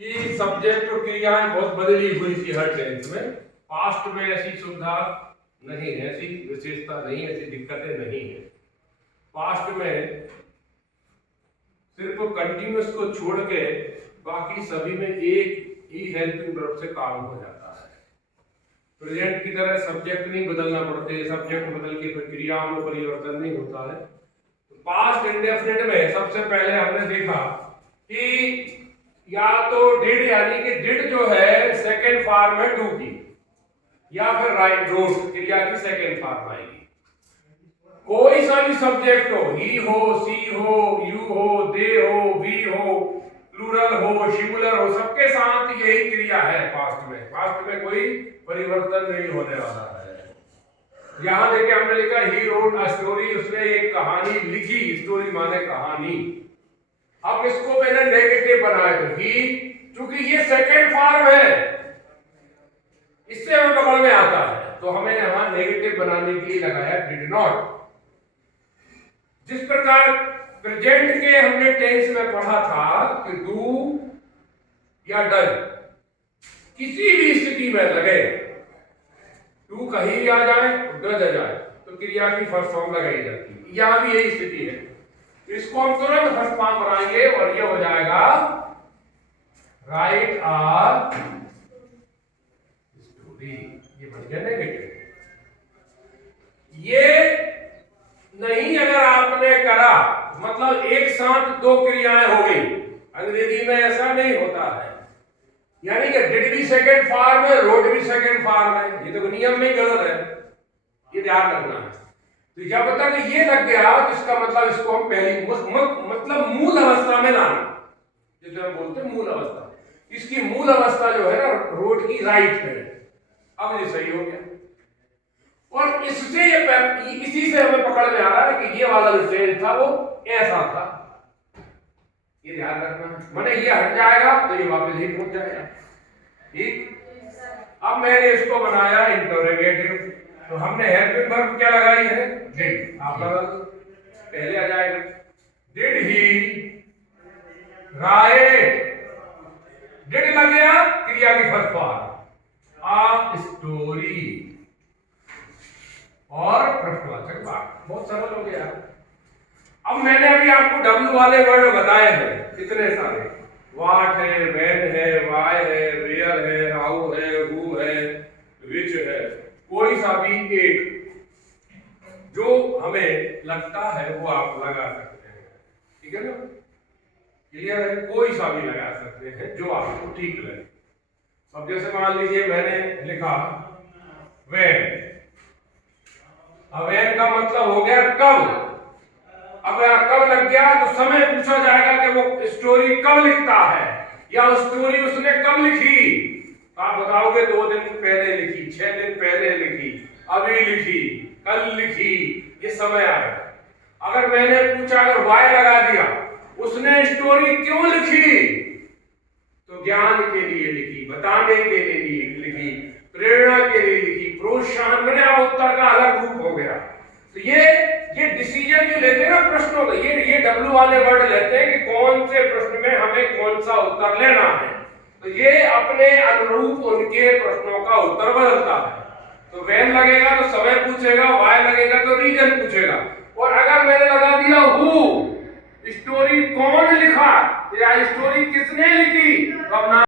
कि सब्जेक्ट और क्रियाएं बहुत बदली हुई थी हर टेंस में। पास्ट में ऐसी सुविधा नहीं है, ऐसी विशेषता नहीं है, ऐसी दिक्कतें नहीं है। पास्ट में सिर्फ कंटिन्यूअस को छोड़ के बाकी सभी में एक ही हेल्पिंग वर्ब से काम हो जाता है। प्रेजेंट की तरह सब्जेक्ट नहीं बदलना पड़ते, सब्जेक्ट बदल के फिर क्रिया में परिवर्तन नहीं होता है। पास्ट इंडेफिनिट में सबसे पहले हमने देखा कि या तो डिड यानी कि डिड जो है सेकेंड फॉर्म है डू की, या फिर राइट रोट क्रिया की सेकेंड फॉर्म आएगी। कोई सा भी सब्जेक्ट हो, ही हो, सी हो, यू हो, दे हो, वी हो, प्लूरल हो, सिंगुलर हो, सबके साथ यही क्रिया है पास्ट में। पास्ट में कोई परिवर्तन नहीं होने वाला है। यहां देखिए हमने लिखा ही रोट अ स्टोरी, उसने एक कहानी लिखी, स्टोरी माने कहानी। अब इसको मैंने नेगेटिव बनाया तो ही, चूंकि ये सेकेंड फॉर्म है, इससे हमें पकड़ में आता है, तो हमें यहां नेगेटिव बनाने के लिए लगाया डिड नॉट। जिस प्रकार प्रेजेंट के हमने टेंस में पढ़ा था कि डू या डज किसी भी स्थिति में लगे, टू कहीं आ जाए डज आ जाए तो क्रिया की फर्स्ट फॉर्म लगाई जाती है। यहां भी यही स्थिति है, इसको हम तुरंत फर्स्ट फॉर्म बनाएंगे और ये हो जाएगा राइट आ स्टोरी। ये बन गया नेगेटिव। ये नहीं अगर आपने करा मतलब एक साथ दो क्रियाएं हो गई, अंग्रेजी में ऐसा नहीं होता है। यानी कि डिड भी सेकंड फॉर्म है, रोट भी सेकंड फॉर्म है, ये तो नियम में गलत है, ये ध्यान रखना है। तो जब तक ये लग गया तो इसका मतलब इसको हम पहली मतलब मूल अवस्था में लाना, जैसे हम बोलते हैं मूल अवस्था। इसकी मूल अवस्था जो है ना रोट की राइट है। अब ये सही हो गया और इससे इसी से हमें पकड़ में आ रहा है कि ये वाला जो टेंस था वो ऐसा था। ये ध्यान रखना है, माने ये हट जाएगा तो ये वापस ही पहुंच जाएगा। ठीक, अब मैंने इसको बनाया इंटरोगेटिव, तो हमने हेल्पिंग वर्ब क्या लगाई है डिड। आप लगा दो, पहले आ जाएगा डिड ही राइट, डिड लग गया क्रिया की फर्स्ट फॉर्म आ स्टोरी और प्रश्नवाचक वाक्य। बहुत सरल हो गया। अब मैंने अभी आपको डब्ल्यू वाले वर्ड बताए हैं कितने सारे, व्हाट है, व्हेन है, व्हाई है, वेयर है, हाउ है, हु है, विच है। कोई सा भी एक जो हमें लगता है वो आप लगा सकते हैं। ठीक है ना, क्लियर है? कोई सा भी लगा सकते हैं जो आपको ठीक लगे। अब जैसे मान लीजिए मैंने लिखा व्हेन, अब व्हेन का मतलब हो गया कब। अब कब लग गया तो समय पूछा जाएगा कि वो स्टोरी कब लिखता है या स्टोरी उसने कब लिखी। आप बताओगे 2 दिन पहले लिखी, 6 दिन पहले लिखी, अभी लिखी, कल लिखी, ये समय आएगा। अगर मैंने पूछा अगर वाई लगा दिया, उसने स्टोरी क्यों लिखी, तो ज्ञान के लिए लिखी, बताने के लिए लिखी, प्रेरणा के लिए लिखी, प्रोत्साहन, मैंने उत्तर का अलग रूप हो गया। तो ये डिसीजन जो लेते हैं ना प्रश्नों का, ये डब्ल्यू वाले वर्ड लेते हैं कि कौन से प्रश्न में हमें कौन सा उत्तर लेना है, तो ये अपने अनुरूप उनके प्रश्नों का उत्तर बदलता है। तो व्हेन लगेगा तो समय पूछेगा, वाई लगेगा तो रीजन पूछेगा, और अगर मैंने लगा दिया हु, स्टोरी कौन लिखा या स्टोरी किसने लिखी, तो अपना